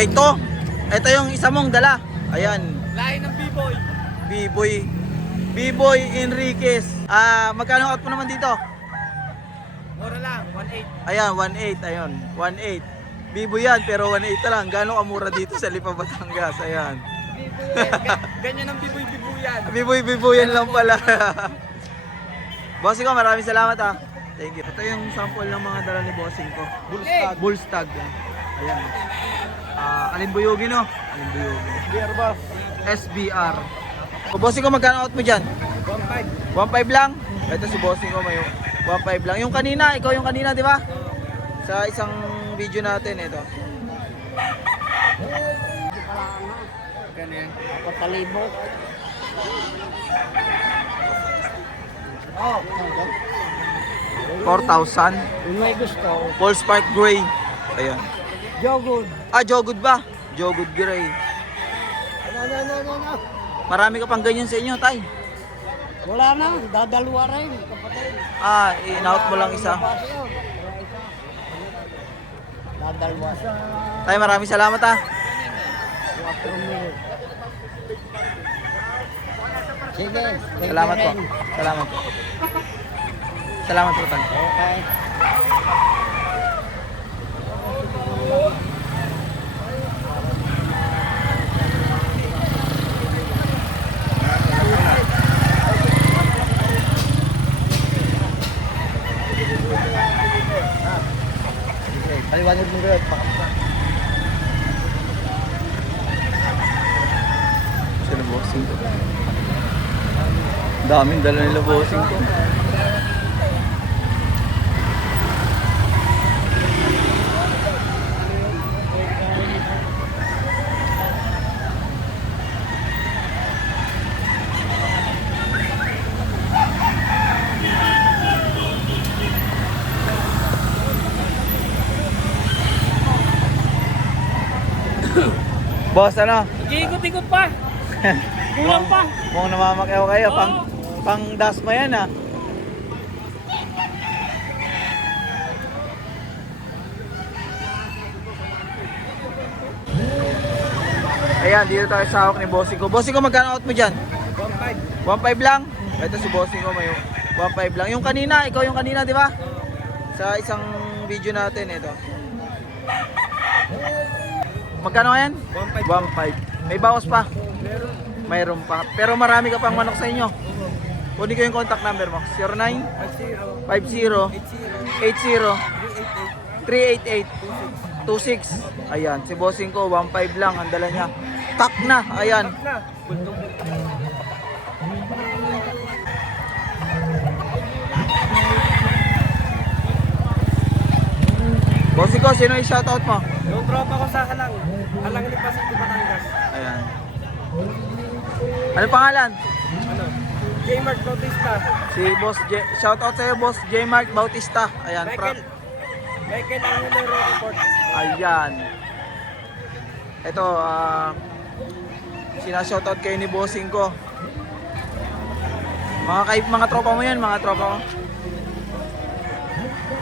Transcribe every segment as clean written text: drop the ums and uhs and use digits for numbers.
Ito yung isa mong dala. Ayan. Lahi ng B-boy. B-boy Enriquez. Magkano out mo naman dito? Mura lang, 1.8. Ayan, 1.8. Ayun, 1.8. B-boy yan, pero 1.8 lang. Gano'ng kamura dito sa Lipa, Batangas. Ayan. Ganyan ang B-boy-B-boyan. B-boy yan lang pala. Bossing ko, maraming salamat Thank you. Ito yung sample ng mga dala ni Bossing ko. Bullstag. Ayan. Alimbuyogin no? Alimbuyogin. SBR ba? SBR. Bossing ko, magkano out mo dyan? 1.5. 1.5 lang? Ito si Bossing ko, may 1.5 lang. Yung kanina, ikaw yung kanina, di ba? Sa isang video natin, ito. Ganyan. Papalibo. 4,000. Kung may gusto. Full Spark Gray. Ayan. Jogod. Jogod ba? Jogod Gray. No. Marami ka pang ganyan sa inyo, tay. Wala na, dadalwa rin, kapatid. In-out mo lang isa. Dadalwa. Tay, maraming salamat Sige. Salamat po. Salamat po, tay. Okay. Paliwanag mo rin. Sila Bossing ko. Daming dala nila Bossing ko. Boss, ano? Ikot-ikot pa. Kulang pa. Mukhang namamakyaw kayo. Pang dasma yan Ayan, dito tayo sa hawak ni Bossing ko. Bossing ko, magkano out mo dyan? 1.5. 1.5 lang? Ito si Bossing ko, may 1.5 lang. Yung kanina, ikaw yung kanina, di ba? Sa isang video natin, ito. Magkano yan? 1.5. May bawas pa? Mayroon pa. Pero marami ka pang manok sa inyo. Kunin ko yung contact number mo. 09 50 80 388 26. Ayan, si Bossing ko 1.5 lang ang dala niya. Tak na, ayan. Bossing ko, sino yung shoutout mo? Yung tropa ko sa Halang. Halang ni Pasig, Batangas. Ayan. Ano pangalan? Ano? J. Mark Bautista. Si Boss J. Shoutout sa'yo, Boss J. Mark Bautista. Ayan. Michael Angelo Report. Ayan. Ito, sinashoutout kayo ni Bossing ko. Mga tropa mo yan, mga tropa mo.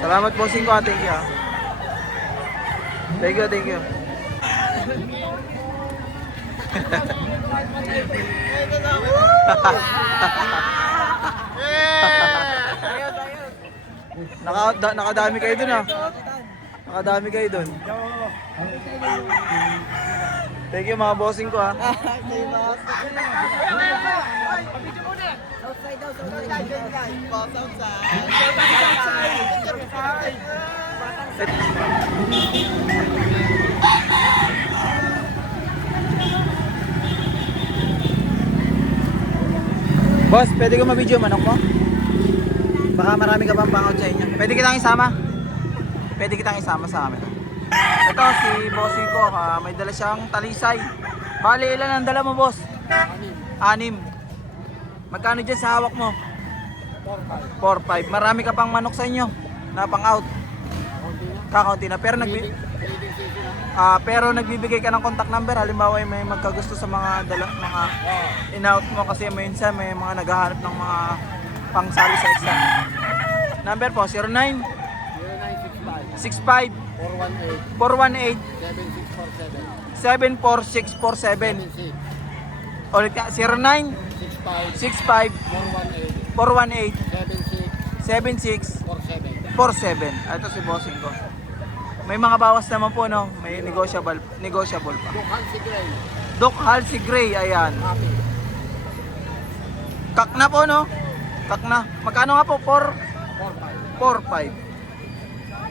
Salamat Bossing ko, thank you. Thank you. Nakadami kayo dun Nakadami kayo dun. Thank you mga Bossing ko Boss, pwede ko ma-video manok mo? Baka marami ka pang pangout sa inyo. Pwede kitang isama sa amin. Ito si Bossing ko, may dala siyang talisay. Bali, ilan ang dala mo, boss? 6. Magkano dyan sa hawak mo? 4-5. Marami ka pang manok sa inyo na pang out. Kakaunti na. Pero nagbibigay ka ng contact number. Halimbawa may magkagusto sa mga in-out mo kasi minsan may mga naghahanap ng mga pangsali sa exam. Number po 09 65 418 74647. 74647. Ulit ka, 09 65 418 76 47. Ito si bossing ko. May mga bawas naman po, no? May negotiable pa. Doc Halsey Gray, ayan. Kak na po, no? Kak na. Magkano nga po? 4-5.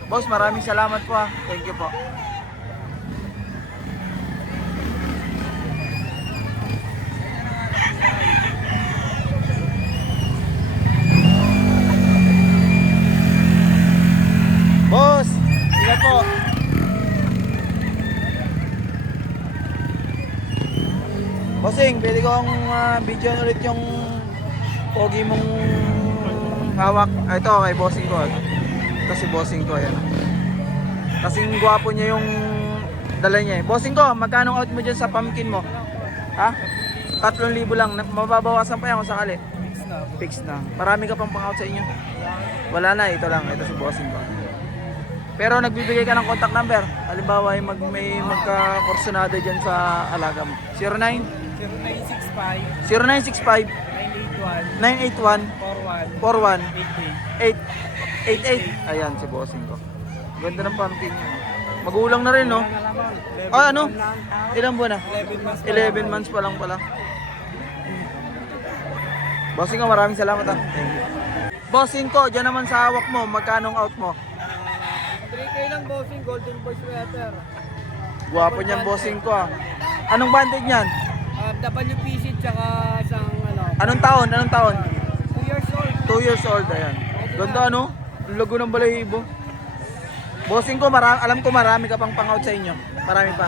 Boss, maraming salamat po, ha. Thank you po. Boss, ingat po. Bossing, pwede kong videoan ulit yung pogi mong hawak. Ito kay bossing ko. Ito si bossing ko, ayan. Kasing gwapo niya yung dala niya. Bossing ko, magkano out mo dyan sa pumpkin mo? Ha? 3,000 lang. Mababawasan pa yan kung sakali. Fix na. Marami ka pang pang-out sa inyo? Wala na, ito lang. Ito si bossing ko. Pero nagbibigay ka ng contact number. Halimbawa, may magka-kursunada dyan sa alaga mo. 0965 981 41 888. Ayan si bossing ko. Ganda ng pumpkin niya. Magulang na rin, no? Ah, ano? Ilang buwan na? 11 months pa lang pala. Bossing ko, maraming salamat, ha. Thank you. Bossing ko, dyan naman sa hawak mo, magkanong out mo? 3K lang bossing, golden boy sweater. Guwapo niyan bossing ko, ah. Anong banded niyan? WPC tsaka isang ano. Anong taon? 2 years old. 2 years old, ayan. Ganda, ano? Lago ng balahibo. Bossing ko, alam ko marami ka pang pang-out sa inyo. Marami pa.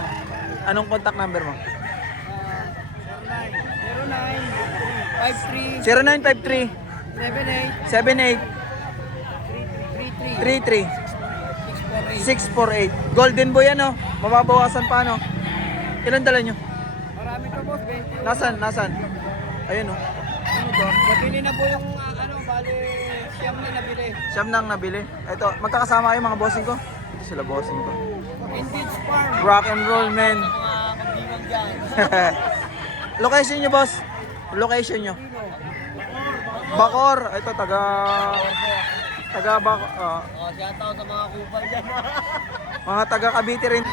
Anong contact number mo? 0953 0953 78 78 33 33 648. Golden boy, ano? Mababawasan pa, ano? Ilan dala nyo? Marami ka boss, 20. Nasaan? Ayun, oh. Ano to? Nabili na po yung bali siyam na nabili. Siyam nang nabili. Ito, magkakasama kayo mga bossing ko. Ito sila bossing ko. Indeed Farm. Rock and roll, man. Mga kabilang dyan. Location nyo, boss. Location nyo. Bakor. Ito, taga Bakor. Shout out sa mga kupal dyan. Mga taga Cavite rin.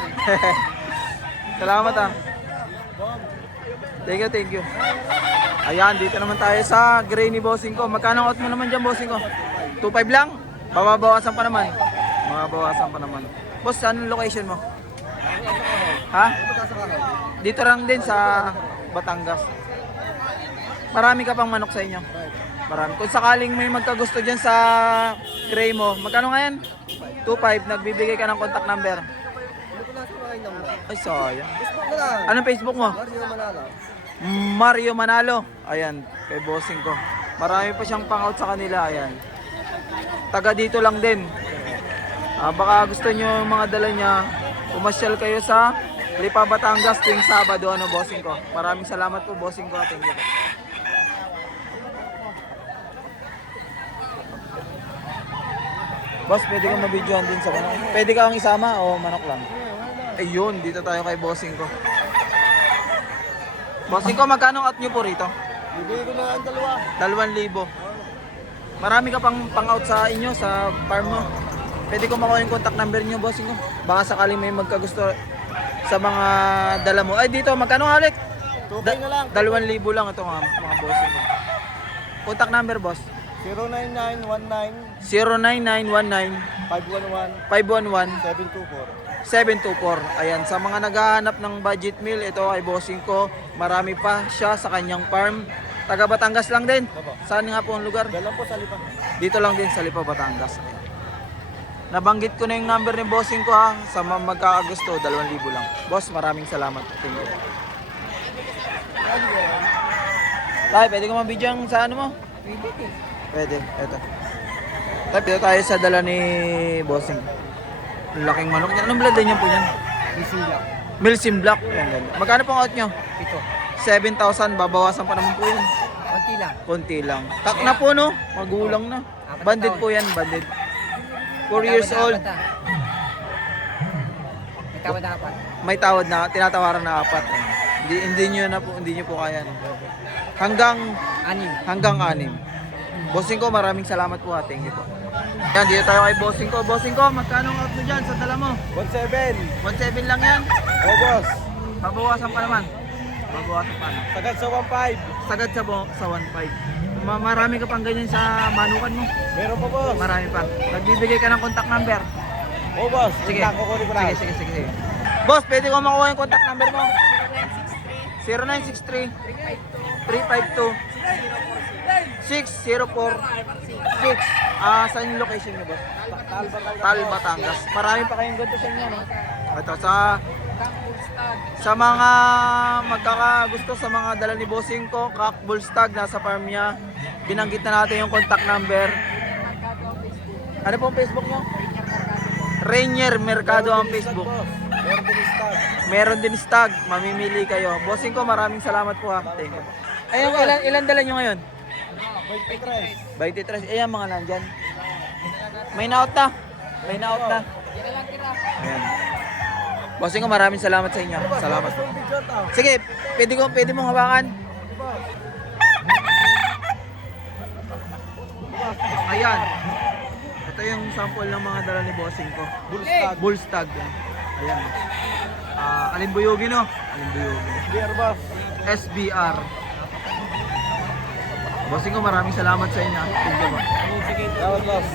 Salamat, ah. Thank you. Ayan, dito naman tayo sa gray ni bossing ko. Magkano out mo naman dyan, bossing ko? 2.5 lang? Babawasan pa naman. Boss, anong location mo? Ha? Dito lang din sa Batangas. Marami ka pang manok sa inyo? Marami. Kung sakaling may magkagusto dyan sa gray mo, magkano nga yan? 2.5, nagbibigay ka ng contact number. Ay, sayang. Anong Facebook mo? Mario Manalo. Ayan, kay bossing ko. Marami pa siyang pang-out sa kanila. Ayan. Taga dito lang din. Baka gusto nyo yung mga dala niya, pumasyal kayo sa Lipa, Batangas tuwing Sabado, ano, bossing ko. Maraming salamat po, bossing ko. Thank you. Boss, pwede kang mabidyohan din sa manok. Pwede kang isama o manok lang? Ayun, dito tayo kay bossing ko. Bossing ko, magkano out nyo po rito? Bibili ko na ang dalawa. 2,000. Marami ka pang pang-out sa inyo, sa farm mo. Pwede ko makuha yung contact number nyo, bossing ko. Baka sakaling may magkagusto sa mga dala mo. Ay, dito, magkano nga ulit? 2K na lang. 2,000 lang ito mga bossing ko. Contact number, boss? 09919 09919 511 511 724. 724. Ayan, sa mga naghahanap ng budget meal, ito ay bossing ko. Marami pa siya sa kanyang farm. Taga Batangas lang din. Saan nga po ang lugar? Dalang po sa Lipa. Dito lang din sa Lipa, Batangas. Ayan. Nabanggit ko na yung number ni bossing ko, ha. Sa magkakagusto, 2,000 lang. Boss, maraming salamat. Thank you. Tay, pwede ko mabidyan sa ano mo? Pwede, eto. Tay, dito tayo sa dala ni bossing. Ang laking manok niya. Anong blood niya po yan? Isila. Milsim Black. Ayan, ganda. Magkano pong out nyo? Ito. 7,000. Babawasan pa naman po yun. Konti lang. Konti lang. Tak na po, no? Magulang na. Banded po yan, banded. 4 years old. Ito tawad dapat. May tawad na, tinatawaran na 4. Hindi nyo po kaya. No? Hanggang 6. Bossing ko, maraming salamat po. Thank you po. Yan, dito tayo kay Bossing ko. Bossing ko, magkano ang out mo dyan sa dala mo? 1.7. 1.7 lang yan. Oh, boss. Babawasan pa naman. Babawasan pa. Sagad sa 1.5. Sagad sa 1.5. Marami ka pang ganyan sa manukan mo. Meron pa, boss. Marami pa. Nagbibigay ka ng contact number. Oh, boss. Sige. Kukunin ko lang. Sige. Boss, pwede ko makuha yung contact number mo? 0963 352 6046. Saan yung location niyo, boss? Tal, Batangas. Marami pa kayong ganito sa inyo, no? Ito, sa mga magkakagusto sa mga dala ni Bossing ko, Kak Bullstag, nasa farm niya. Binanggit na natin yung contact number. Ano pong Facebook niyo? Rainier Mercado ang Facebook. Meron din stag. Meron din stag, mamimili kayo. Bossing ko, maraming salamat po ha. Thank you. Ayun, ilan dala nyo ngayon? 23. Ayan mga nandyan. May naot na. Ayan. Bossing ko, maraming salamat sa inyo. Salamat. Sige, pwede mong hawakan. Ayan. Ito yung sample ng mga dala ni Bossing ko. Bullstag. Ayan. Alimbuyogin, no? Alimbuyogin. SBR, boss. SBR. Bossing ko, maraming salamat sa inyo. Thank you, boss. Salamat, boss.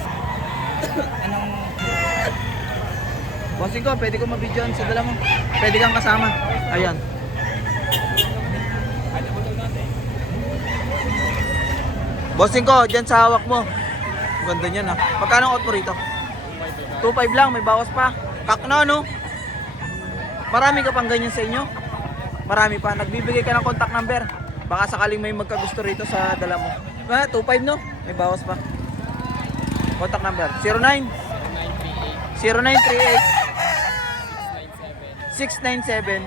Bossing ko, pwede ko mabidyoan sa dala mo. Pwede kang kasama. Ayan. Bossing ko, dyan sa hawak mo. Ang ganda niyan, ha. Magkano ang out mo rito? 2.5 lang, may bawas pa. Kakna, no? Marami ka pang ganyan sa inyo? Marami pa. Nagbibigay ka ng contact number. Baka sakaling may magkagusto rito sa dala mo. 2.5, no? May bawas pa. Contact number. 09 0938 697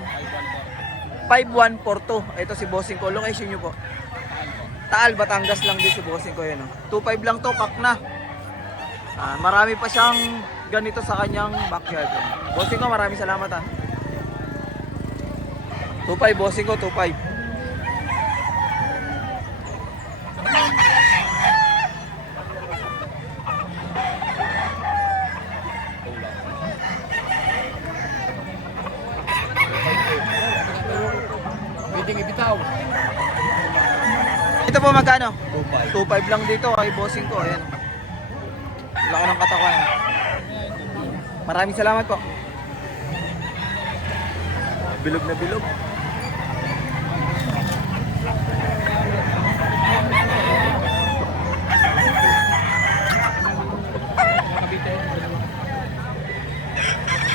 5142. Ito si Bossing ko. Location nyo po. Taal, Batangas lang din si Bossing ko. Yan, 2.5 lang to, kakna. Marami pa siyang ganito sa kanyang backyard. Bossing ko, maraming salamat ha. 2.5, Bossing ko, 2.5. Ito po magkano? 2.5 lang dito kay Bossing ko. Ayan. Laki ng katawan. Maraming salamat po. Bilog na bilog.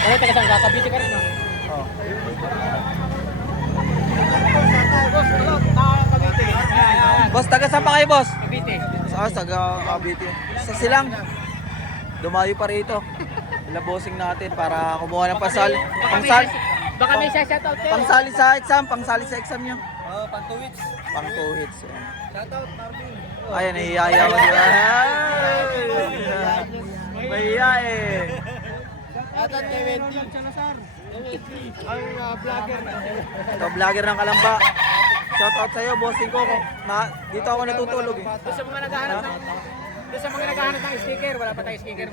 Ano taga saan ka? Kabiti ka rin ah. Oh. Boss, taga saan pa kayo, boss? Kabiti. Taga Cavite. Sa Silang. Dumayo pa rito. Bossing natin para kumuha ng Baka may shoutout kayo. pangsali sa exam nyo. Pang 2 weeks. Pang 2 hits. Shoutout, Marvin. Ayan, nahihiya ko di ba? Mahihiya eh. Shoutout kay Wendy. Ang vlogger. Ito, vlogger ng Kalamba. Shoutout sa'yo, Bossing ko. Dito ako natutulog eh. Doon sa mga naghahanap ng sticker, wala pa tayong sticker.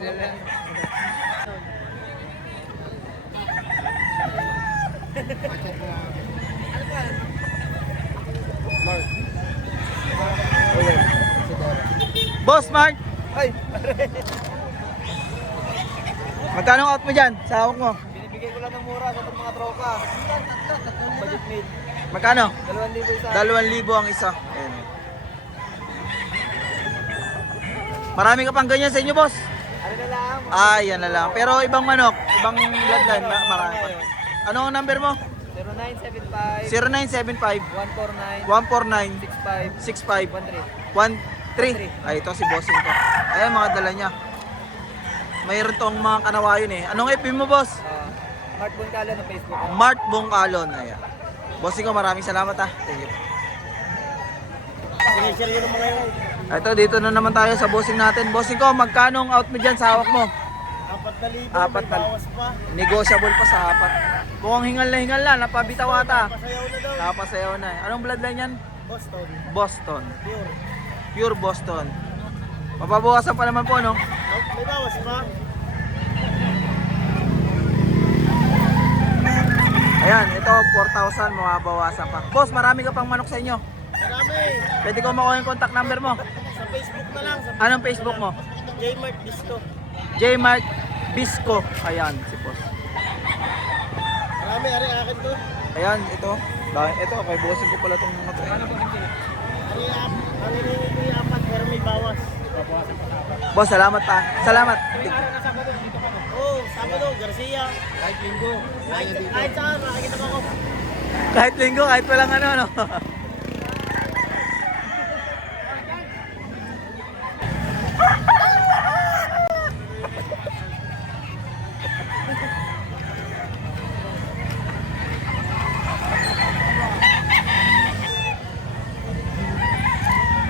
Boss Mark! Ay! Magkano ang out mo dyan sa hawak mo? Binibigay ko lang ng mura sa itong mga tropa. Budget meal. Magkano? 2,000 isa. 2,000 ang isa. Ayan. Marami ka pang ganyan sa inyo, boss? Ano na lang? Yan na lang. Pero ibang manok, ibang bloodline, marami pa. Ano ang number mo? 0975 0975 149 149 65 65 13. 13. Ay, ito si Bossing ko. Ayan, mga dala niya. Mayroon tong mga kanawayon eh. Anong FB mo, boss? Mart Buncalon ng Facebook. Mart Bongkalon. Ayan. Bossing ko, maraming salamat ha. Thank you. Sinishare yun ng mga yun. Ito, dito na naman tayo sa bossing natin. Bossing ko, magkano ang out mo dyan sa hawak mo? 4,000. Apat May na- bawas pa. Negotiable pa sa apat. Mukhang hingal na, napabitaw ata. Pasayaw na daw. Napasayaw na. Anong bloodline yan? Boston. Boston. Pure. Pure Boston. Mapabawasan pa naman po, no? May bawas pa. Ayan, ito 4,000, mababawasan pa. Boss, marami ka pang manok sa inyo. Marami. Pwede ko makuha yung contact number mo. Sa Facebook na lang. Sa Anong Facebook mo? Jmart Disto. Jmark Bisco. Ayan, si boss. Marami, ari akin to. Ayan, ito. Ito, kay bossing ko pala itong mga to. Ang hinihingi ko yung 4 pero may bawas. Boss, salamat pa. Salamat. Oh, Sabado, Garcia. Kahit linggo. Kahit saan, makikita mo ako. Kahit linggo, kahit walang ano, no?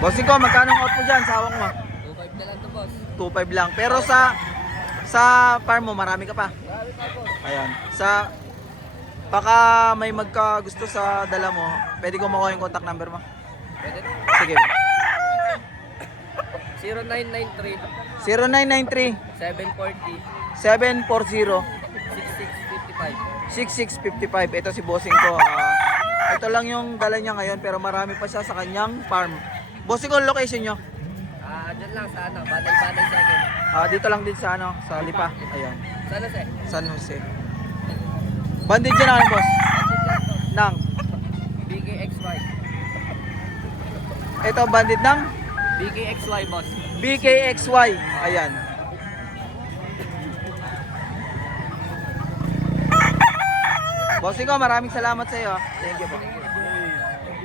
Bossing ko, magkano ang out mo dyan sa hawak mo? 2.5 na lang to, boss. 2.5 lang. Pero sa farm mo, marami ka pa. Marami pa, boss. Ayan. Baka may magkagusto sa dala mo, pwede ko makuha yung contact number mo. Pwede na. Sige. 0993 0993 740 740 6655. 6655. Ito si bossing ko. Ito lang yung dala niya ngayon pero marami pa siya sa kanyang farm. Bossing ko, location nyo? Dyan lang sa ano, Banay-Banay second. Dito lang din sa Lipa. Ayan. Sana sir. San Jose. Bandit dyan ako, boss. Bandit lang to. Nang. BKXY. Ito, bandit ng BKXY, boss. BKXY. Ayan. Bossing ko, maraming salamat sa iyo. Thank you po.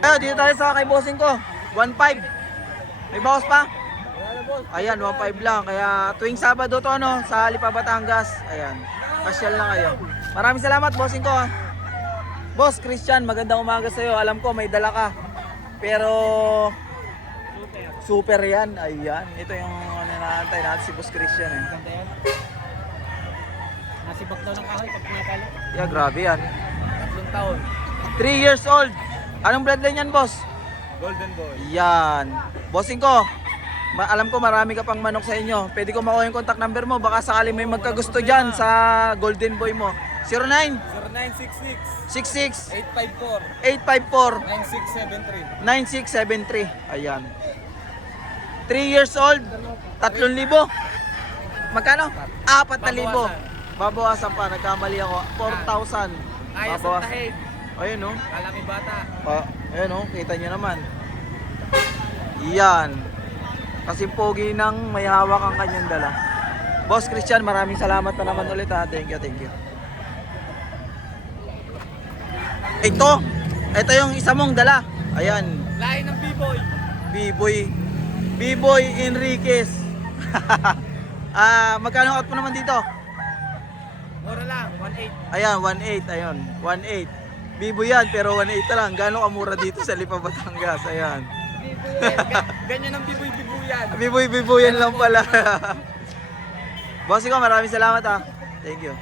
Ayun, dito tayo sa kay bossing ko. 1.5. May bawas pa? Ayan, 1.5 lang. Kaya tuwing Sabado to sa Lipa, Batangas. Ayan. Pasyal na kayo. Maraming salamat, bossing ko. Boss Christian, magandang umaga sa iyo. Alam ko may dala ka. Pero super yan. Ayan. Ito yung naantay natin si Boss Christian eh. Ganda yan. Nasibag daw ng kahoy pag pinapalo. Yeah, grabe yan. 3 taon. 3 years old. Anong bloodline yan, boss? Golden Boy. Yan. Bossing ko, alam ko marami ka pang manok sa inyo. Pwede ko makuha yung contact number mo. Baka sakali may magkagusto dyan sa Golden Boy mo. 09 0966 66 854 854 9673. 9673. Ayan. 3 years old, 3,000. Magkano? 4,000. Babawasan pa, nagkamali ako. 4,000. Ayos ang Babawas. tahid. Ayun, no? Kalaki bata. Ayun, no? Kita nyo naman. Yan. Kasi pogi ng may hawak ang kanyang dala. Boss Christian, maraming salamat na naman ulit ha. Thank you, thank you. Ito yung isa mong dala. Ayan. Lahi ng B-boy. B-boy Enriquez. Magkano out mo naman dito? Mura lang, 1.8. Ayan, 1.8. Ayun, 1.8. B-boy yan, pero 1.8 lang. Gano'ng kamura dito sa Lipa, Batangas. Ayan. Ganyan ang B-boy-B-boyan. B-boy yan lang pala. Bossing ko, maraming salamat ha. Thank you.